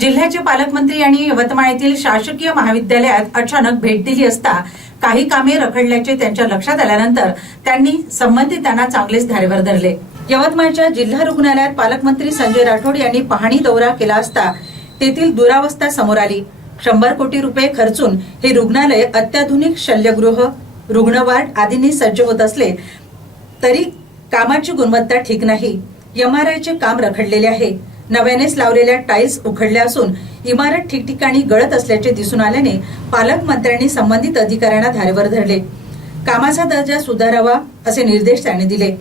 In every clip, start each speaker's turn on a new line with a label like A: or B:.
A: जिल्ह्याचे पालकमंत्री यांनी यवतमाळ येथील शासकीय महाविद्यालयात अचानक भेट दिली असता काही कामे रखडल्याचे त्यांच्या लक्षात आल्यानंतर त्यांनी संबंधितांना चांगलेच धारेवर धरले. यवतमाळच्या जिल्हा रुग्णालयात पालकमंत्री संजय राठोड यांनी पाहणी दौरा केला असता तेथील दुरावस्था समोर आली. शंभर कोटी रुपये खर्चून हे रुग्णालय अत्याधुनिक शल्यगृह रुग्णवाढ आदींनी सज्ज होत असले तरी कामाची गुणवत्ता ठीक नाही. एमआरआयचे काम रखडलेले आहे. नव्यानेच लावलेल्या टाईल्स उखडल्या असून इमारत ठिकठिकाणी गळत असल्याचे दिसून आल्याने पालकमंत्र्यांनी संबंधित अधिकाऱ्यांना धारेवर धरले. कामाचा दर्जा सुधारावा असे निर्देश त्यांनी दिले.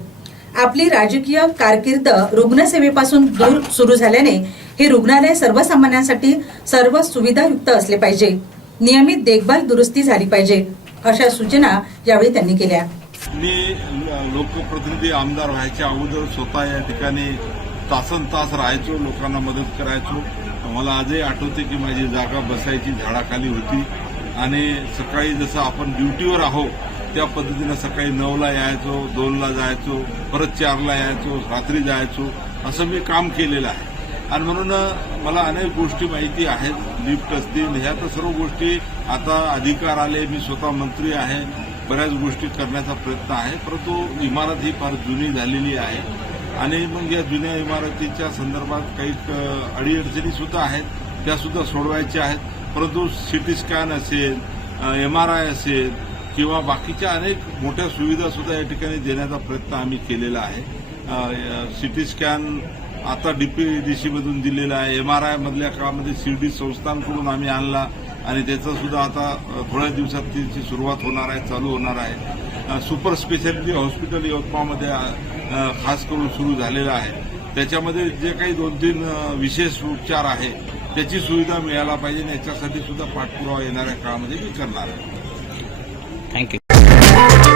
A: आपली राजकीय कारकीर्द रुग्णसेवेपासून दूर सुरू झाल्याने हे रुग्णालय सर्वसामान्यांसाठी सर्व सुविधायुक्त असले पाहिजे. नियमित देखभाल दुरुस्ती झाली पाहिजे अशा सूचना यावेळी त्यांनी केल्या.
B: मी लोकप्रतिनिधी आमदार व्हायच्या अगोदर स्वतः या ठिकाणी तासन तास राहायचो लोकांना मदत करायचो. मला आजही आठवते की माझी जागा बसायची झाडाखाली होती. आणि सकाळी जसं आपण ड्युटीवर आहो त्या पद्धतीनं सकाळी नऊला यायचो दोनला जायचो परत चारला यायचो रात्री जायचो. असं मी काम केलेलं आहे. आणि म्हणून मला अनेक गोष्टी माहिती आहेत लिफ्ट असतील ह्या तर सर्व गोष्टी आता अधिकार आले मी स्वतः मंत्री आहे. बऱ्याच गोष्टी करण्याचा प्रयत्न आहे परंतु इमारत ही फार जुनी झालेली आहे. आणि मग या जुन्या इमारतीच्या संदर्भात काही अडीअडचणी सुद्धा आहेत. त्या सुद्धा सोडवायच्या आहेत. परंतु सिटी स्कॅन असेल एम आर आय असेल किंवा बाकीच्या अनेक मोठ्या सुविधा सुद्धा या ठिकाणी देण्याचा प्रयत्न आम्ही केलेला आहे. सिटी स्कॅन आता डीपीडीसीमधून दिलेला आहे. एम आर आयमधल्या मधल्या काळामध्ये डी संस्थांकडून आम्ही आणला. आणि त्याचं सुद्धा आता थोड्या दिवसात त्याची सुरुवात होणार आहे चालू होणार आहे. सुपर स्पेशालिटी हॉस्पिटल यवतमाळमध्ये खास करून सुरू झालेलं आहे. त्याच्यामध्ये जे काही दोन तीन विशेष उपचार आहे त्याची सुविधा मिळायला पाहिजे याच्यासाठी सुद्धा पाठपुरावा येणाऱ्या काळामध्ये मी करणार आहे
C: थँक्यू